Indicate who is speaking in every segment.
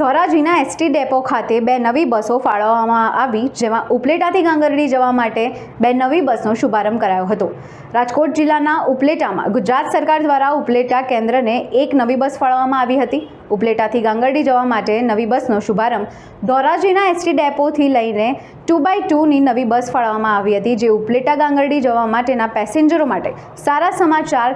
Speaker 1: ધોરાજીના ST depot ખાતે બે નવી બસો ફાળવવામાં આવી, જેમાં ઉપલેટાથી ગાંગરડી જવા માટે બે નવી બસનો શુભારંભ કરાયો હતો. રાજકોટ જિલ્લાના ઉપલેટામાં ગુજરાત સરકાર દ્વારા ઉપલેટા કેન્દ્રને એક નવી બસ ફાળવવામાં આવી હતી. ઉપલેટાથી ગાંગરડી જવા માટે નવી બસનો શુભારંભ ધોરાજીના એસટી ડેપોથી લઈને ટુ બાય ટુની નવી બસ ફાળવવામાં આવી હતી, જે ઉપલેટા ગાંગરડી જવા માટેના પેસેન્જરો માટે સારા સમાચાર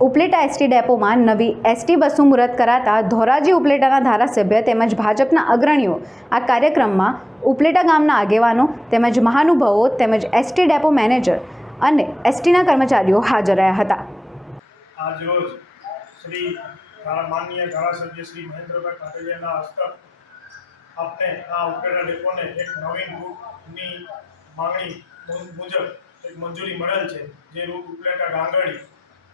Speaker 1: ઉપલેટા એસટી ડેપોમાં નવી એસટી બસનું મુહૂર્ત કરાતા ધોરાજી ઉપલેટાના ધારાસભ્ય તેમજ ભાજપના અગ્રણીઓ આ કાર્યક્રમમાં ઉપલેટા ગામના આગેવાનો તેમજ મહાનુભાવો તેમજ એસટી ડેપો મેનેજર અને એસટીના કર્મચારીઓ હાજર રહ્યા હતા.
Speaker 2: આજ રોજ શ્રી માનનીય ધારાસભ્ય શ્રી મહેન્દ્રભાઈ પાટડિયાના હસ્તક આપને આ ઉપલેટા ડેપોને એક નવીન રૂટની માંગણી મુજબ એક મંજૂરી મળેલ છે. જે route Upleta Dangardi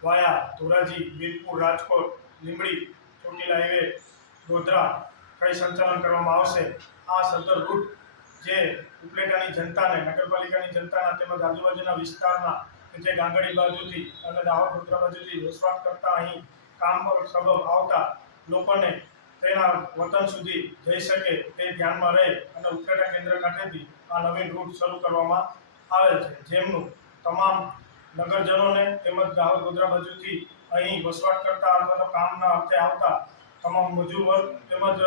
Speaker 2: via, Dhoraji Virpur Rajkot, Limbdi Chotila highway Godhra કઈ સંચાલન કરવામાં આવશે. આ સદર રૂટ જે ઉપલેટાની જનતાને, નગરપાલિકાની જનતાના તેમજ આજુબાજુના વિસ્તારના જે ગાંગડી બાજુથી અને દાહોદ ગોધરા બાજુથી વસવાટ કરતા અહીં કામ પર સબબ આવતા લોકોને તેના વતન સુધી જઈ શકે તે ધ્યાનમાં રહે અને ઉપલેટા કેન્દ્ર ખાતેથી આ નવીન રૂટ શરૂ કરવામાં આવેલ છે. જેમનું તમામ નગરજનોને તેમજ દાહોદ ગોધરા બાજુથી અહીં વસવાટ કરતા અથવા તો કામના અર્થે આવતા તમામ મજૂર વર્ગ તેમજ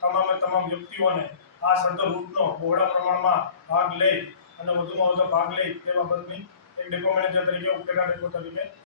Speaker 2: તમામે તમામ વ્યક્તિઓને આ સદર રૂટનો બહોળા પ્રમાણમાં ભાગ લઈ અને વધુમાં વધુ ભાગ લઈ તે બાબતની એક ડેપો મેનેજર તરીકે, ઉપલેટા ડેપો તરીકે